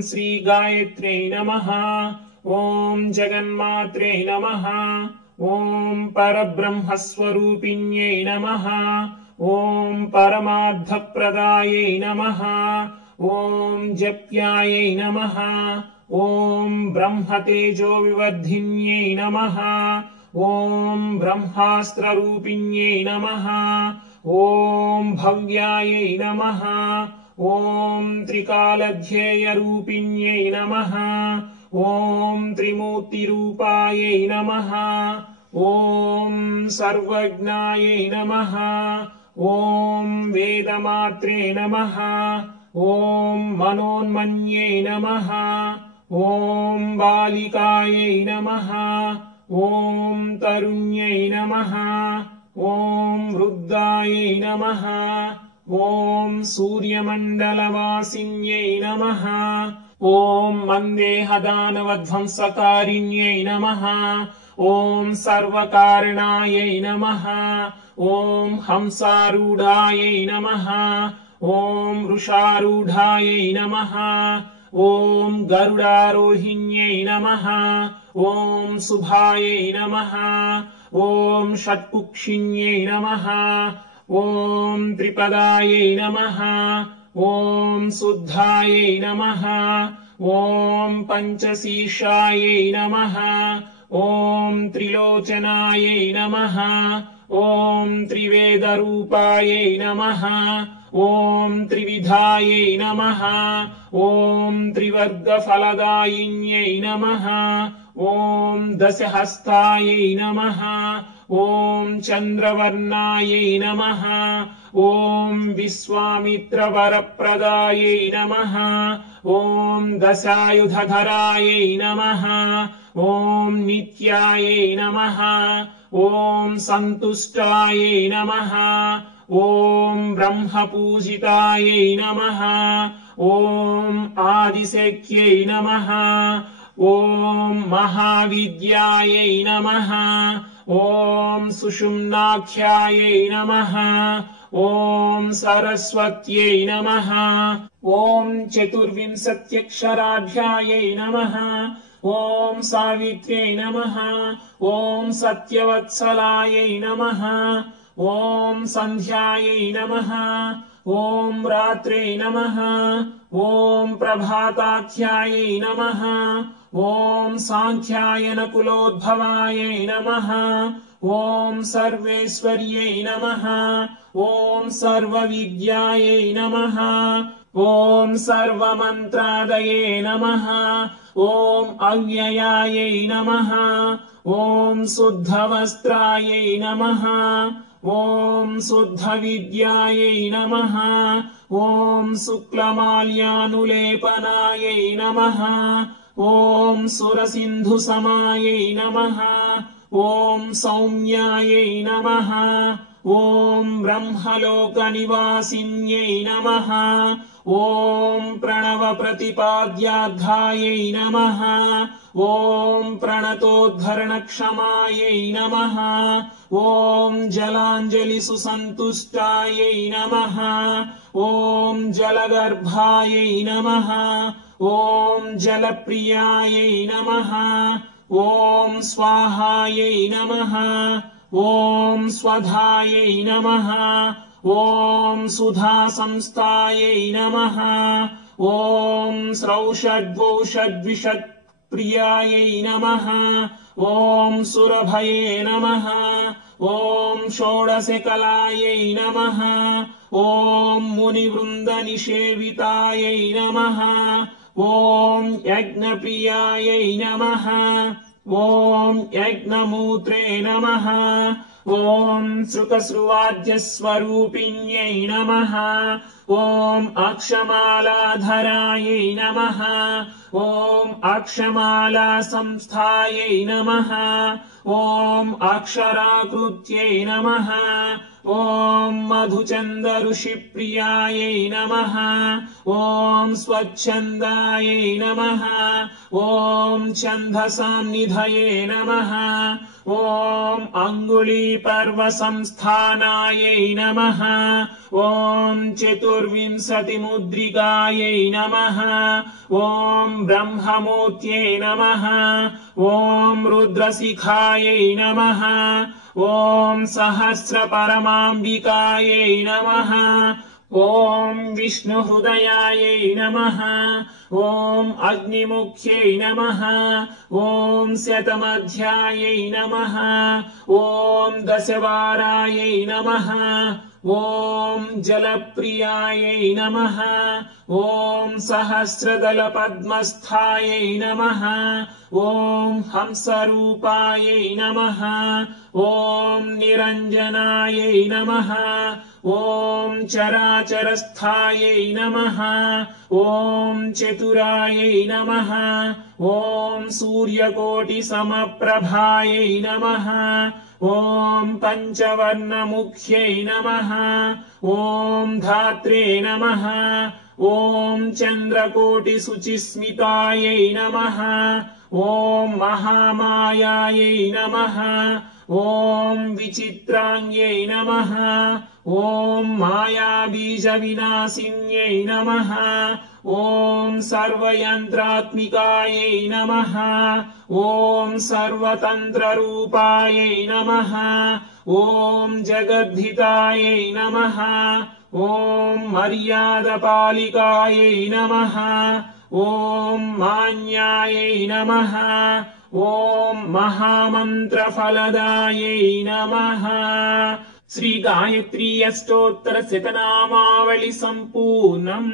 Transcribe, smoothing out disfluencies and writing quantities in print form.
श्री गायत्र्यै नमः। ॐ जगन्मात्रे नमः। ॐ परब्रह्मस्वरूपिण्यै नमः। ॐ परमार्थप्रदायै नमः। ॐ जप्यायै नमः। ॐ ब्रह्मतेजोविवर्धिन्यै नमः। ॐ ब्रह्मास्त्ररूपिण्यै नमः। ॐ भव्यायै नमः। ॐ त्रिकालध्येयरूपिण्यै नमः। ॐ त्रिमूर्तिरूपायै नमः। ॐ सर्वज्ञायै नमः। ॐ वेदमात्रे नमः। ॐ मनोन्मन्यै नमः। ॐ बालिकायै नमः। ॐ तरुण्यै नमः। ॐ वृद्धायै नमः। ॐ सूर्यमण्डलवासिन्यै नमः। ॐ मन्देहदानवध्वंसकारिण्यै नमः। ॐ सर्वकारणायै नमः। ॐ हंसारूढायै नमः। ॐ वृषारूढायै नमः। ॐ गरुडारोहिण्यै नमः। ॐ शुभायै नमः। ॐ षट्कुक्षिण्यै नमः। ॐ त्रिपदायै नमः। ॐ शुद्धायै नमः। ॐ पञ्चशीर्षायै नमः। ॐ त्रिलोचनायै नमः। ॐ त्रिवेदरूपायै नमः। ॐ त्रिविधायै नमः। ॐ त्रिवर्गफलदायिन्यै नमः। ॐ दशहस्तायै नमः। ॐ चन्द्रवर्णायै नमः। ॐ विश्वामित्रवरप्रदायै नमः। ॐ दशायुधधरायै नमः। ॐ नित्यायै नमः। ॐ सन्तुष्टायै नमः। ॐ ब्रह्मपूजितायै नमः। ॐ आदिशक्त्यै नमः। ॐ महाविद्यायै नमः। ॐ सुषुम्नाख्यायै नमः। ॐ सरस्वत्यै नमः। ॐ चतुर्विंशत्यक्षराढ्यायै नमः। ॐ सावित्र्यै नमः। ॐ सत्यवत्सलायै नमः। ॐ सन्ध्यायै नमः। ॐ रात्रे नमः। ॐ प्रभाताख्यायै नमः। ॐ साङ्ख्यायनकुलोद्भवायै नमः। ॐ सर्वेश्वर्यै नमः। ॐ सर्वविद्यायै नमः। ॐ सर्वमन्त्रादये नमः। ॐ अव्ययायै नमः। ॐ शुद्धवस्त्रायै नमः। ॐ शुद्धविद्यायै नमः। ॐ शुक्लमाल्यानुलेपनायै नमः। ॐ सुरसिन्धुसमायै नमः। ॐ सौम्यायै नमः। ॐ ब्रह्मलोकनिवासिन्यै नमः। ॐ प्रणवप्रतिपाद्यार्थायै नमः। ॐ प्रणतोद्धरणक्षमायै नमः। ॐ जलाञ्जलिसुसन्तुष्टायै नमः। ॐ जलगर्भायै नमः। ॐ जलप्रियायै नमः। ॐ स्वाहायै नमः। ॐ स्वधायै नमः। ॐ सुधासंस्थायै नमः। ॐ स्रौषड्वौषड्विषत्प्रियायै नमः। ॐ सुरभये नमः। ॐ षोडशकलायै नमः। ॐ मुनिवृन्दनिषेवितायै नमः। ॐ यज्ञप्रियायै नमः। ॐ यज्ञमूत्रे नमः। ॐ शुकश्रुवाद्यस्वरूपिण्यै नमः। ॐ अक्षमालाधरायै नमः। ॐ अक्षमालासंस्थायै नमः। ॐ अक्षराकृत्यै नमः। ॐ मधुचन्दऋषिप्रियायै नमः। ॐ स्वच्छन्दायै नमः। ॐ छन्दसान्निधये नमः। ॐ अङ्गुलीपर्वसंस्थानायै नमः। ॐ चतुर् चतुर्विंशतिमुद्रिकायै नमः। ॐ ब्रह्ममूर्त्यै नमः। ॐ रुद्रशिखायै नमः। ॐ सहस्रपरमाम्बिकायै नमः। ॐ विष्णुहृदयायै नमः। ॐ अग्निमुख्यै नमः। ॐ शतमध्यायै नमः। ॐ दशवारायै नमः। ॐ जलप्रियायै नमः। ॐ सहस्रदलपद्मस्थायै नमः। ॐ हंसरूपायै नमः। ॐ निरञ्जनायै नमः। ॐ चराचरस्थायै नमः। ॐ चतुरायै नमः। ॐ सूर्यकोटिसमप्रभायै नमः। ॐ पञ्चवर्णमुख्यै नमः। ॐ धात्रे नमः। ॐ चन्द्रकोटिशुचिस्मितायै नमः। ॐ महामायायै नमः। ॐ विचित्राङ्ग्यै नमः। ॐ मायाबीजविनाशिन्यै नमः। ॐ सर्वयन्त्रात्मिकायै नमः। ॐ सर्वतन्त्ररूपायै नमः। ॐ जगद्धितायै नमः। ॐ मर्यादपालिकायै नमः। ॐ मान्यायै नमः। ॐ महामन्त्रफलदायै नमः। श्री गायत्री अष्टोत्तर शतनामावली सम्पूर्णम्।